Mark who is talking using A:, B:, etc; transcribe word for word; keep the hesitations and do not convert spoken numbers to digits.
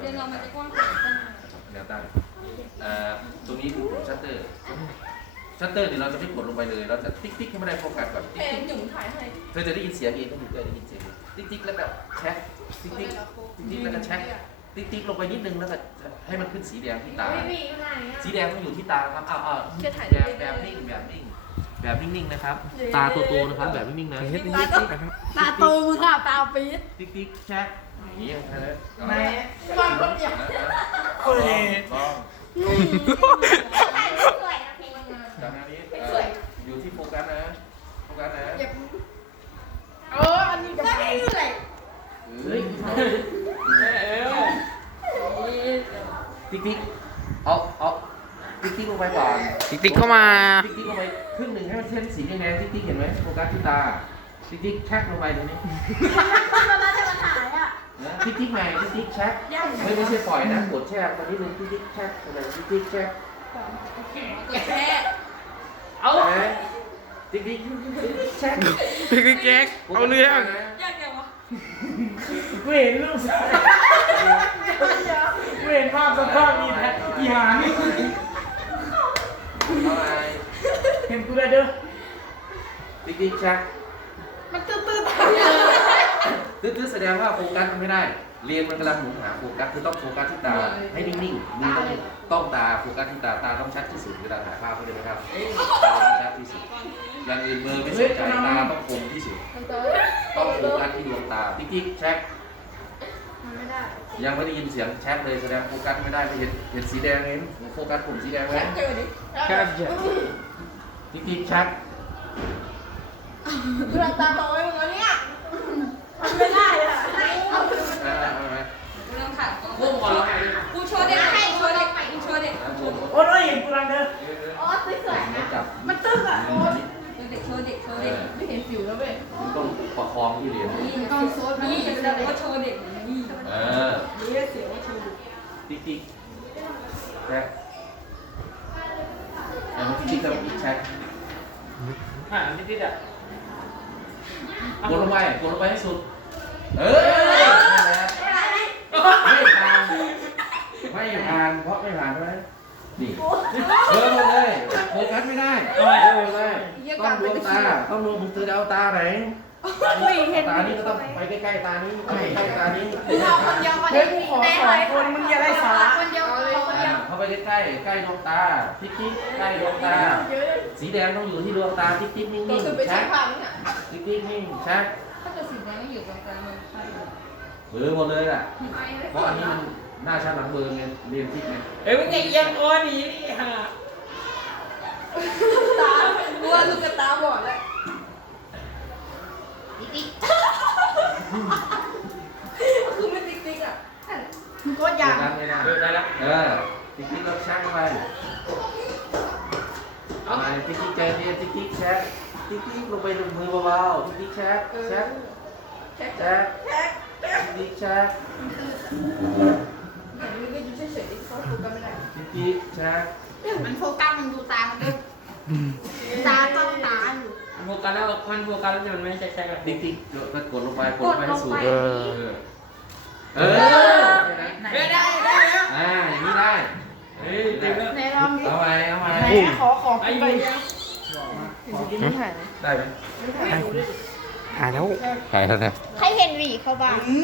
A: เรียนเรามันจะกว้างกว่า
B: แนวตั้งตรงนี้คือปุ่มชัตเตอร์ชัตเตอร์เนี่ยเราจะไม่กดลงไปเลยเราจะติ๊กติ๊กให้ไม่ได้โฟกัสก่อนติ๊กติ๊กหนุ่มถ่ายให้เธอจะได้ยินเสียงเองก็อยู่ได้ยินเสียงติ๊กติ๊กแล้วก็แช็คติ๊กติ๊กติ๊กติ๊กแล้วก็แช็คติ๊กติ๊กลงไปนิดนึงแล้วก็ให้มันขึ้นสีแดงที่ตาสีแดงต้องอยู่ที่ตาครับอ้าวอ้าวแบบแบบนิ่งแบบนิ่งแบบนิ่งๆนะครับตาโตๆนะครับแบบนิ่งๆนะ
A: ตาโตมึงค่ะตาปี๊ด
B: ติ๊กติ๊กแช็คอย่างนี้นะครับ
A: แม่ฟังคนเดียว
B: โอ้ยต้องจากนี้อยู่ที่โฟกัสนะโฟกัสนะ
A: เอออันนี้ก็ไม่เหนื่อย
B: เฮ้ยติ๊กติ๊กเอาเอาติ๊กติ๊กลงไปก่อน
C: ติ๊กติ๊กเข้ามา
B: ติ๊กติ๊กลงไปครึ่งหนึ่งให้มันเส้นสีแดงๆติ๊กติ๊กเห็นไหมโฟกัสที่ตาติ๊กติ๊กแช็คลงไปตรงนี้
A: มันน่าจะมาถ่ายอ่ะ
B: ติ๊กติ๊กใหม่ติ๊กติ๊กแช็คไม่ไม่ใช่ปล่อยนะกดแช่ตอนนี้เลยติ๊กติ๊กแช็คอะไรติ๊กติ๊กแช็ค
A: กดแช่
B: เอาติ๊กติ๊กแช็ค
C: ติ๊กติ๊กแช็คเอาเรื่อง
A: ยากจังวะ
D: เห็นรูปเห็นภาพสภาพมีแท้อีหานี่เห็นกูได้เด้อ
B: ติ๊กติ๊กแช็ค
A: มันตื้อตื้อ
B: ตื้อแสดงว่าโฟกัสมันไม่ได้เรียนมันกำลังหมุนหาโฟกัสคือต้องโฟกัสที่ตาให้นิ่งๆมือต้องต้องตาโฟกัสที่ตาตาต้องชัดที่สุดเวลาถ่ายภาพเข้าใจไหมครับตาต้องชัดที่สุดอย่างอื่นมือไม่สนใจตาต้องคมที่สุดต้องโฟกัสที่ดวงตาติ๊กติ๊กแช็คยังไม่ได้ยินเสียงแช็คเลยแสดงโฟกัสไม่ได้เห็นเห็นสีแดงเห็นโฟกัสผมสีแดงไหม
C: แค่เจ็ด
B: ติ๊กติ๊กแช็ค
A: ดวงตาโตไปหมดแล้วเนี่ยมันไม่ได้อ่ะกูต้องขาดกูกูโชว์เด็กกูโชว์เด็กกูโชว์เด็ก
D: โอ้ยเห็นกูรังเด้อ
A: โอ้สวยๆนะมันตึ้งอ่ะโอ้เด็กโชว์เด็กโชว์เด็กไม่เห็นผิวแล้วเว้ย
B: ต้องประคองที่เหรียญ
A: นี่ต้องโชว์นี่แสดงว่าโชว์เด็กนี่
B: เออ
A: นี่เสียงว่าโชว์
B: ติ๊กติ๊กแช็คแล้วติ๊กติ๊กกับติ๊กแช็ค
D: อ่าติ๊กติ๊กอ่ะ
B: กดลงไปกดลงไปให้สุดเออไม่ผ่านไม่ผ่านเพราะไม่ผ่านใช่ไหมนี่เออหมดเลยโฟกัสไม่ได้เออหมดเลยต้องดวงตาต้องดวงมึงเธอจะเอาตาไหนตานี้ก็ต้องไปใกล้ๆตานี้ไปใกล้ๆตานี้
A: เฮ้ยขอสอง
D: คนมึงอย่าได้สาระ
A: คนเดียวคนเดียว
B: เข้าไปใกล้ๆใกล้ดวงตาติ๊กติ๊กใกล้ดวงตาสีแดงต้องอยู่ที่ดวงตาติ๊กติ๊กนิ่งๆชัดติ๊กติ๊กนิ่งชัด
A: ถ้าเกิดสีแดงไม่อยู่ตรงกลางมันใช่
B: เบอร์หมดเลยอ่ะเพราะอันนี้มันหน้าชัดหลังเบอร์ไงเรียนทิศไง
D: เอ้ยมึงอย่าเอียงคอหนีนี่ฮะ
A: ตาบัวลูกกระตาบอดแล้วติ๊กติ๊กคือไม่ติ๊กติ๊กอ่ะมันก็ยาก
B: ไม่ได้
D: ได้แล้ว
B: เออติ๊กติ๊กเราชักไปเอาไปติ๊กติ๊กใจเย็นติ๊กติ๊กแช็คติ๊กติ๊กลงไปลงมือเบาๆติ๊กติ๊กแช็คแช็คแช็คแช็คติ๊กแช็ค
A: เห็นมันก็อยู่เฉยๆที่เขาโฟกัสไม่ได้
B: ติ๊กติ๊กแช็ค
A: มันโฟกัสมันดูตามันด้วยตาต้องตาอยู่
D: โฟกัสแล้วมันโฟกัสแล้วมันไม่ใช่ใช่แบบ
B: ติ๊กติ๊กกดลงไปกดลงไปให้สุดเออเออ
D: ได้ได้ได้
B: อ่าอย่างนี้ได้
D: เฮ้ยเต็มแล้ว
B: เอาไปเอาไป
A: ขอขอไป
C: ได้ไหม
B: ได้
C: ถ่ายแล้ว
B: ถ่ายแล้วนะ
A: ให้เห็นหวีเขาบ้าง